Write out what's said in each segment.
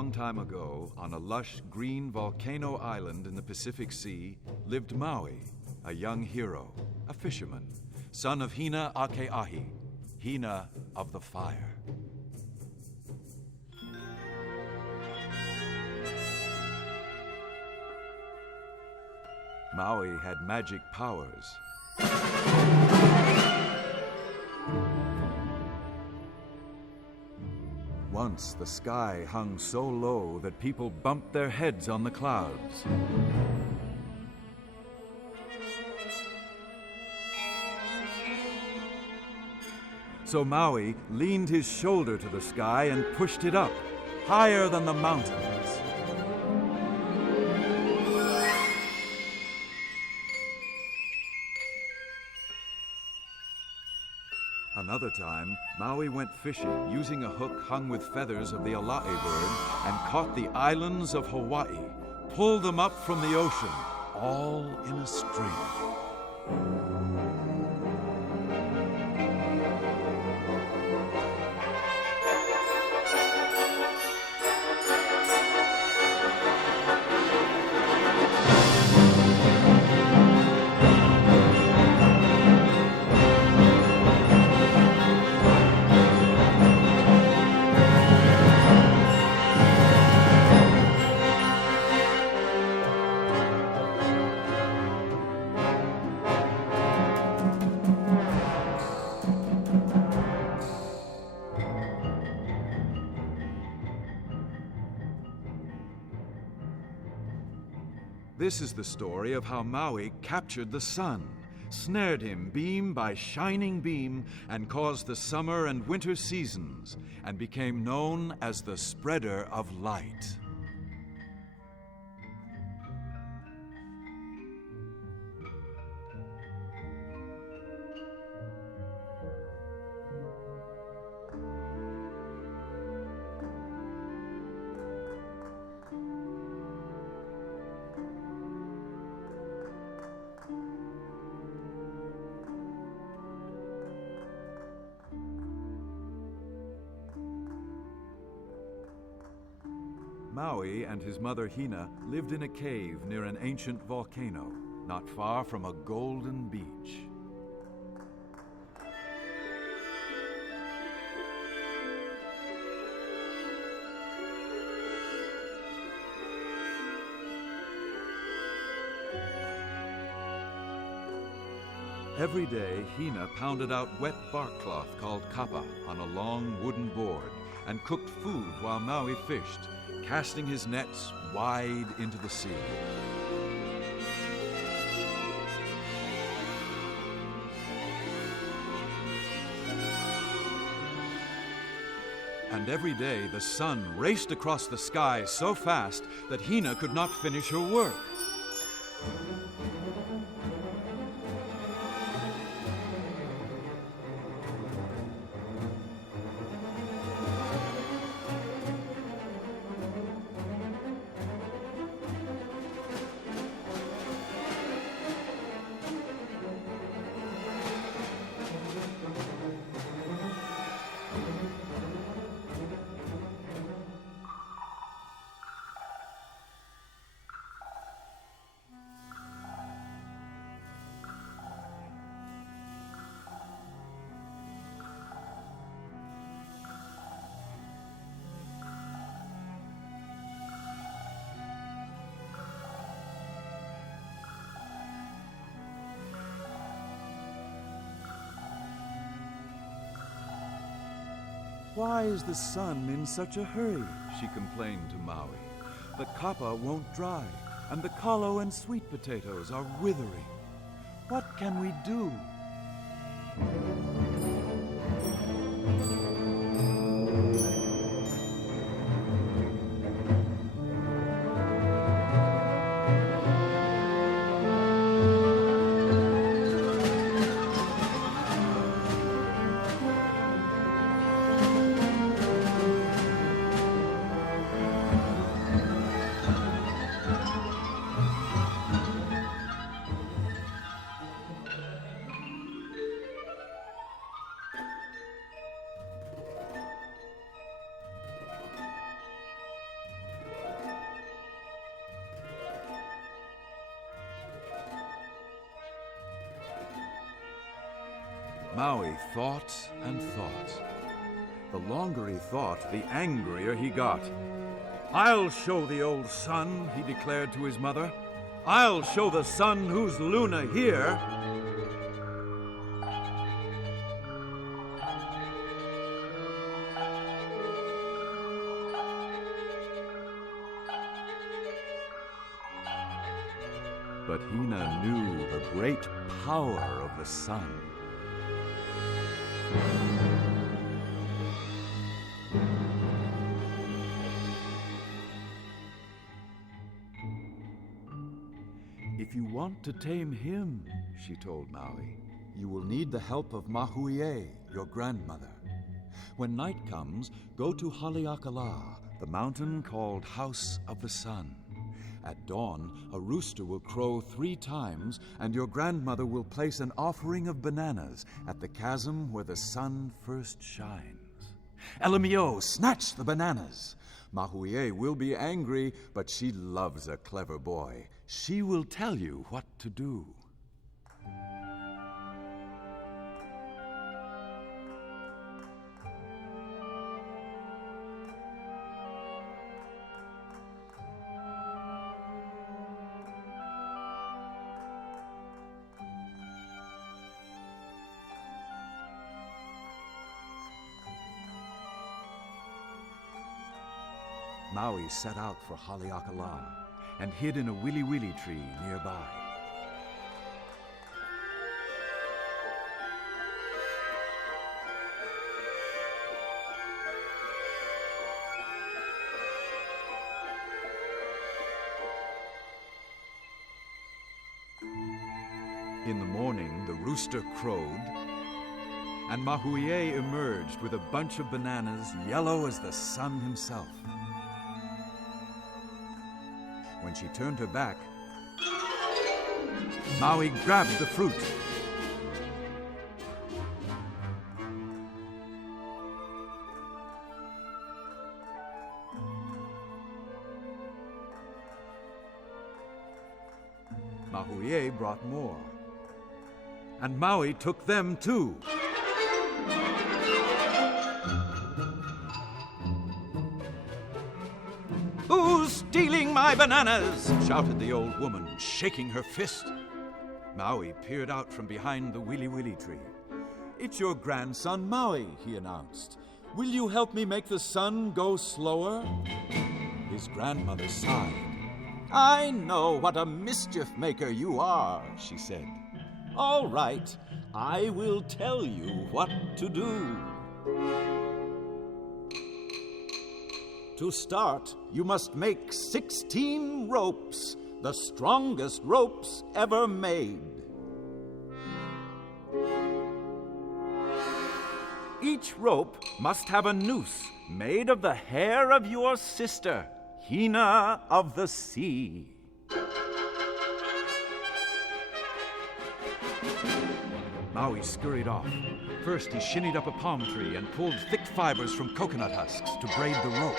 long time ago, on a lush green volcano island in the Pacific Sea, lived Maui, a young hero, a fisherman, son of Hina Akeahi, Hina of the Fire. Maui had magic powers. Once the sky hung so low that people bumped their heads on the clouds. So Maui leaned his shoulder to the sky and pushed it up, higher than the mountains. Another time, Maui went fishing using a hook hung with feathers of the ala'i bird and caught the islands of Hawaii, pulled them up from the ocean, all in a string. This is the story of how Maui captured the sun, snared him beam by shining beam, and caused the summer and winter seasons, and became known as the spreader of light. Maui and his mother Hina lived in a cave near an ancient volcano, not far from a golden beach. Every day, Hina pounded out wet bark cloth called kapa on a long wooden board and cooked food while Maui fished, casting his nets wide into the sea. And every day the sun raced across the sky so fast that Hina could not finish her work. Why is the sun in such a hurry? She complained to Maui. The kapa won't dry, and the kalo and sweet potatoes are withering. What can we do? Maui thought and thought. The longer he thought, the angrier he got. "I'll show the old sun," he declared to his mother. "I'll show the sun whose Luna here." But Hina knew the great power of the sun. "If you want to tame him," she told Maui, "you will need the help of Mahuie, your grandmother. When night comes, go to Haleakala, the mountain called House of the Sun. At dawn, a rooster will crow 3 times, and your grandmother will place an offering of bananas at the chasm where the sun first shines. Elamio, snatch the bananas. Mahuie will be angry, but she loves a clever boy. She will tell you what to do." Maui set out for Haleakala and hid in a wili-wili tree nearby. In the morning, the rooster crowed, and Mahuie emerged with a bunch of bananas yellow as the sun himself. When she turned her back, Maui grabbed the fruit. Mahuie brought more, and Maui took them too. "Who's stealing my bananas?" shouted the old woman, shaking her fist. Maui peered out from behind the wili-wili tree. "It's your grandson, Maui," he announced. "Will you help me make the sun go slower?" His grandmother sighed. "I know what a mischief maker you are," she said. "All right, I will tell you what to do. To start, you must make 16 ropes, the strongest ropes ever made. Each rope must have a noose made of the hair of your sister, Hina of the Sea." Maui scurried off. First, he shinnied up a palm tree and pulled thick fibers from coconut husks to braid the rope.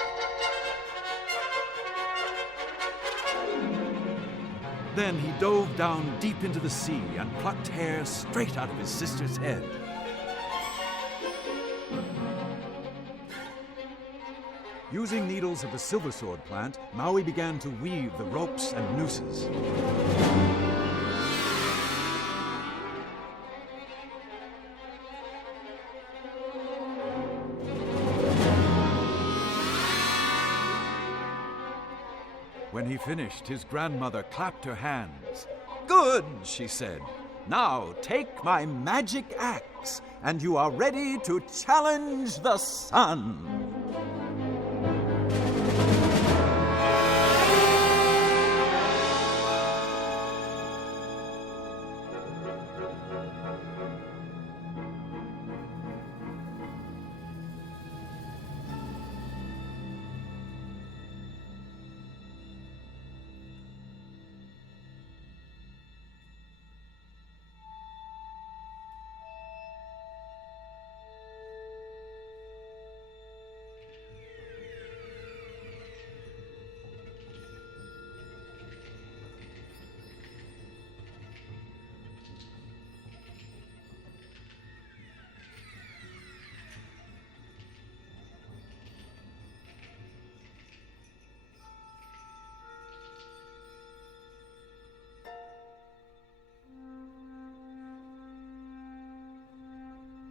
Then he dove down deep into the sea and plucked hair straight out of his sister's head. Using needles of the silversword plant, Maui began to weave the ropes and nooses. When he finished, his grandmother clapped her hands. "Good," she said. "Now take my magic axe, and you are ready to challenge the sun."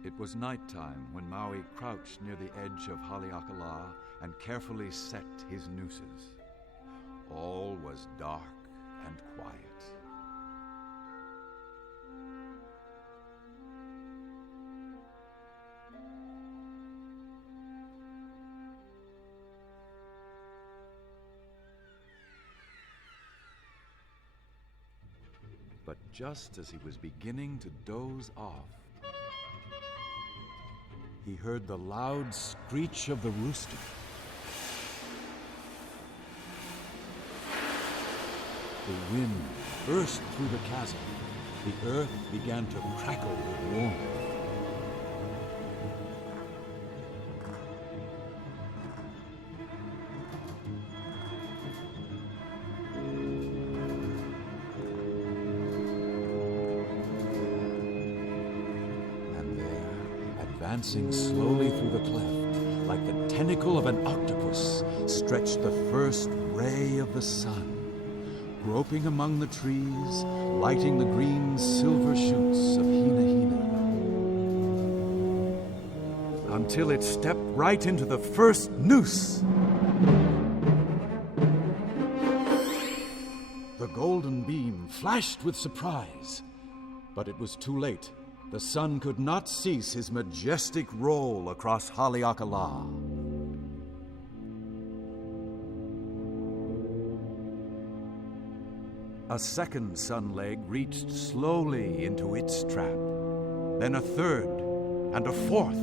It was nighttime when Maui crouched near the edge of Haleakala and carefully set his nooses. All was dark and quiet. But just as he was beginning to doze off, he heard the loud screech of the rooster. The wind burst through the chasm. The earth began to crackle with warmth. Advancing slowly through the cleft, like the tentacle of an octopus, stretched the first ray of the sun, groping among the trees, lighting the green silver shoots of hina hina, until it stepped right into the first noose. The golden beam flashed with surprise, but it was too late. The sun could not cease his majestic roll across Haleakala. A second sun leg reached slowly into its trap, then a third and a fourth.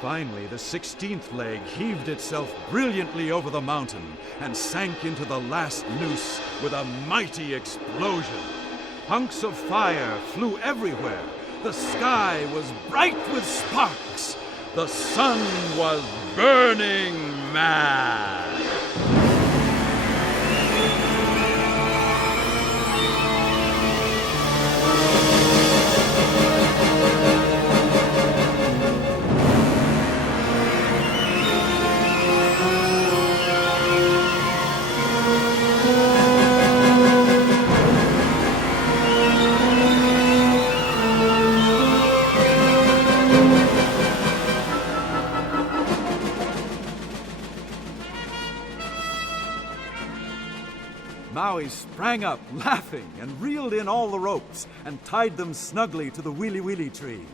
Finally, the 16th leg heaved itself brilliantly over the mountain and sank into the last noose with a mighty explosion. Hunks of fire flew everywhere. The sky was bright with sparks. The sun was burning mad. Maui sprang up, laughing, and reeled in all the ropes and tied them snugly to the wheelie wheelie tree.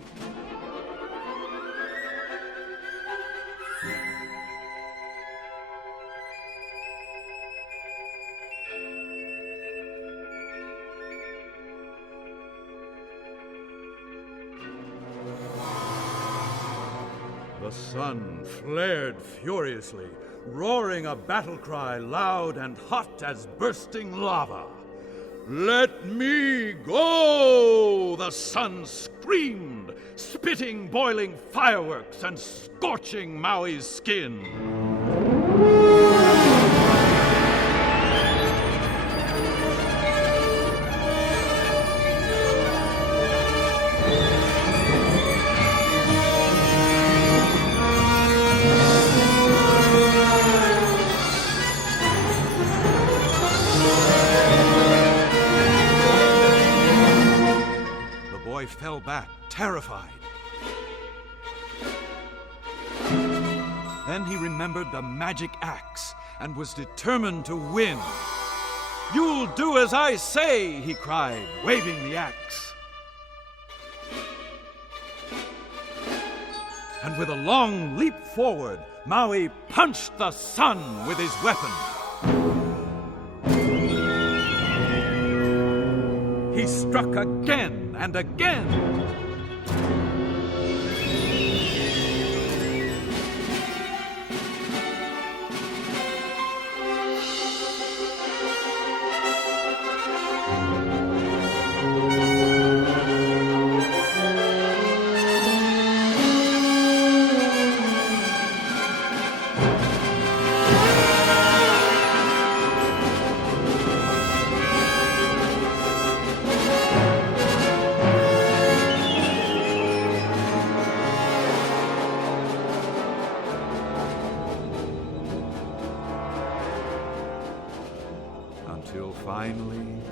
The sun flared furiously, roaring a battle cry loud and hot as bursting lava. "Let me go!" the sun screamed, spitting boiling fireworks and scorching Maui's skin. Fell back, terrified. Then he remembered the magic axe and was determined to win. "You'll do as I say," he cried, waving the axe. And with a long leap forward, Maui punched the sun with his weapon. He struck again and again.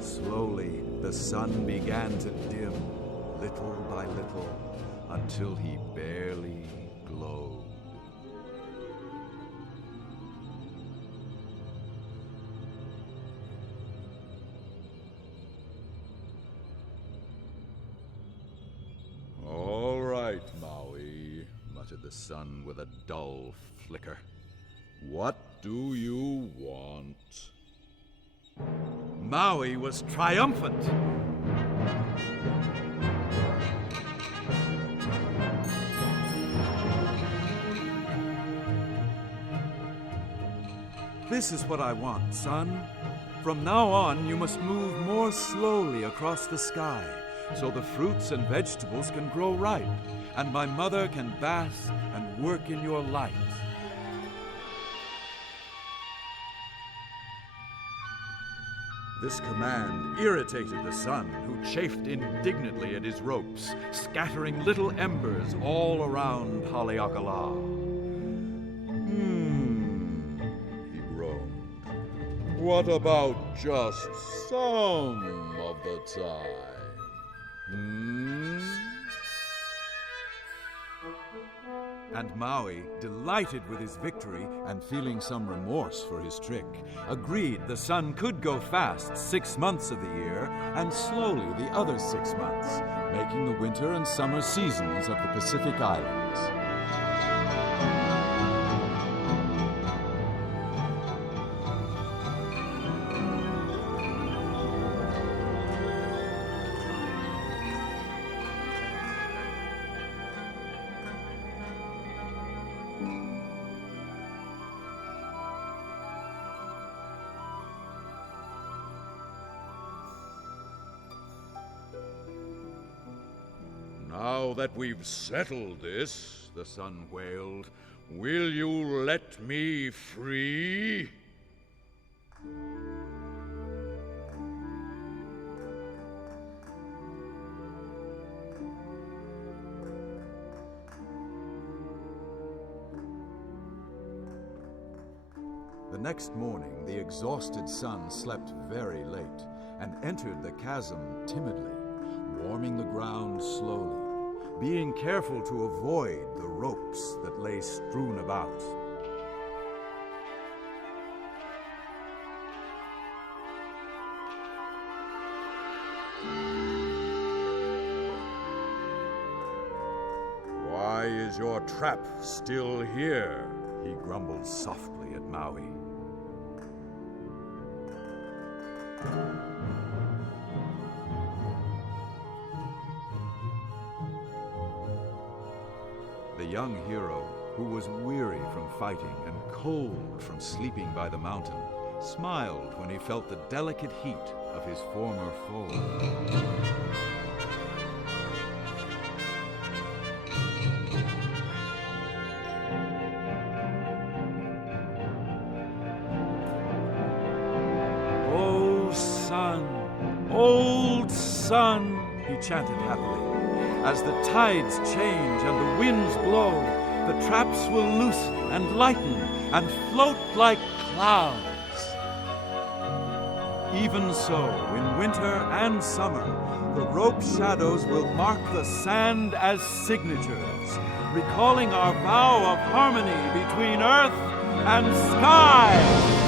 Slowly, the sun began to dim, little by little, until he barely glowed. All right, Maui, muttered the sun with a dull flicker. What do you want? Maui was triumphant. This is what I want, son. From now on, you must move more slowly across the sky, so the fruits and vegetables can grow ripe, and my mother can bask and work in your light. This command irritated the sun, who chafed indignantly at his ropes, scattering little embers all around Haleakala. He groaned. What about just some of the time? And Maui, delighted with his victory and feeling some remorse for his trick, agreed the sun could go fast 6 months of the year and slowly the other 6 months, making the winter and summer seasons of the Pacific Islands. Now that we've settled this, the sun wailed, will you let me free? The next morning, the exhausted sun slept very late and entered the chasm timidly, warming the ground slowly, being careful to avoid the ropes that lay strewn about. Why is your trap still here? He grumbled softly at Maui. The young hero, who was weary from fighting and cold from sleeping by the mountain, smiled when he felt the delicate heat of his former foe. "Oh, sun, old sun," he chanted happily. "As the tides change and the winds blow, the traps will loosen and lighten and float like clouds. Even so, in winter and summer, the rope shadows will mark the sand as signatures, recalling our vow of harmony between earth and sky."